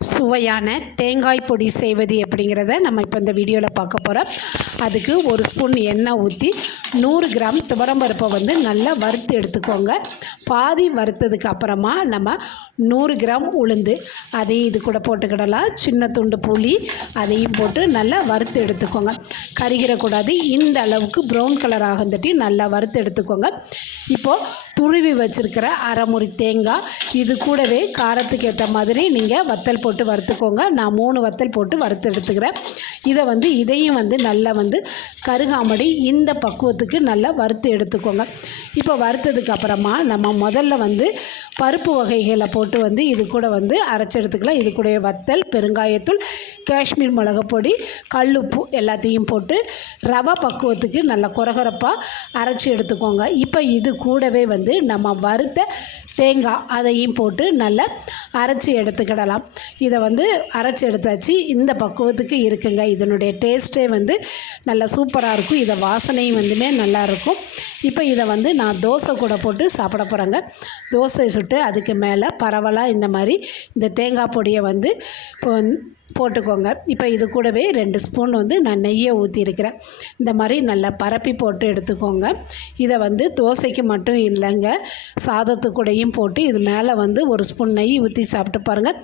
சுவையான தேங்காய் பொடி செய்வது எப்படிங்கிறத நம்ம இப்போ இந்த வீடியோவில் பார்க்க போகிறோம். அதுக்கு ஒரு ஸ்பூன் எண்ணெய் ஊற்றி 100 கிராம் துவரம்பருப்பை வந்து நல்லா வறுத்து எடுத்துக்கோங்க. பாதி வறுத்ததுக்கு அப்புறமா நம்ம 100 கிராம் உளுந்து அதையும் இது கூட போட்டுக்கிடலாம். சின்ன துண்டு புளி அதையும் போட்டு நல்லா வறுத்து எடுத்துக்கோங்க. கருகிடக்கூடாது. இந்த அளவுக்கு ப்ரௌன் கலர் ஆகந்தட்டி நல்லா வறுத்து எடுத்துக்கோங்க. இப்போது துருவி வச்சுருக்கிற அரைமுறி தேங்காய், இது கூடவே காரத்துக்கு ஏற்ற மாதிரி நீங்கள் வத்தல் போட்டு வறுத்துக்கோங்க. நான் 3 வத்தல் போட்டு வறுத்து எடுத்துக்கிறேன். இதையும் நல்லா கருகாமடி இந்த பக்குவத்துக்கு நல்லா வறுத்து எடுத்துக்கோங்க. இப்போ வறுத்ததுக்கு அப்புறமா நம்ம முதல்ல பருப்பு வகைகளை போட்டு இது கூட அரைச்சி எடுத்துக்கலாம். இது கூட வத்தல், பெருங்காயத்தூள், காஷ்மீர் மிளகுப்பொடி, கல்லுப்பு எல்லாத்தையும் போட்டு ரவை பக்குவத்துக்கு நல்லா கொரகொரப்பாக அரைச்சி எடுத்துக்கோங்க. இப்போ இது கூடவே நம்ம வறுத்த தேங்காய் அதையும் போட்டு நல்லா அரைச்சி எடுத்துக்கிடலாம். இதை அரைச்சி எடுத்தாச்சு. இந்த பக்குவத்துக்கு இருக்குங்க. இதனுடைய டேஸ்ட்டே நல்லா சூப்பராக இருக்கும். இதை வாசனையும் நல்லாயிருக்கும். இப்போ இதை நான் தோசை கூட போட்டு சாப்பிட போகிறேங்க. தோசை சுட்டு அதுக்கு மேலே பரவலாக இந்த மாதிரி இந்த தேங்காய் பொடியை இப்போ போட்டுக்கோங்க. இப்போ இது கூடவே 2 ஸ்பூன் நான் நெய்யை ஊற்றிருக்கிறேன். இந்த மாதிரி நல்லா பரப்பி போட்டு எடுத்துக்கோங்க. இதை தோசைக்கு மட்டும் இல்லைங்க, சாதத்து கூடையும் போட்டு இது மேலே 1 ஸ்பூன் நெய் ஊற்றி சாப்பிட்டு பாருங்கள்.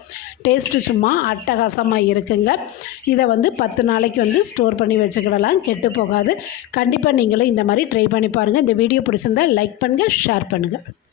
டேஸ்ட்டு சும்மா அட்டகாசமாக இருக்குங்க. இதை 10 நாளைக்கு ஸ்டோர் பண்ணி வச்சுக்கிடலாம், கெட்டு போகாது. கண்டிப்பாக நீங்களும் இந்த மாதிரி ட்ரை பண்ணி பாருங்கள். இந்த வீடியோ பிடிச்சிருந்தால் லைக் பண்ணுங்கள், ஷேர் பண்ணுங்கள்.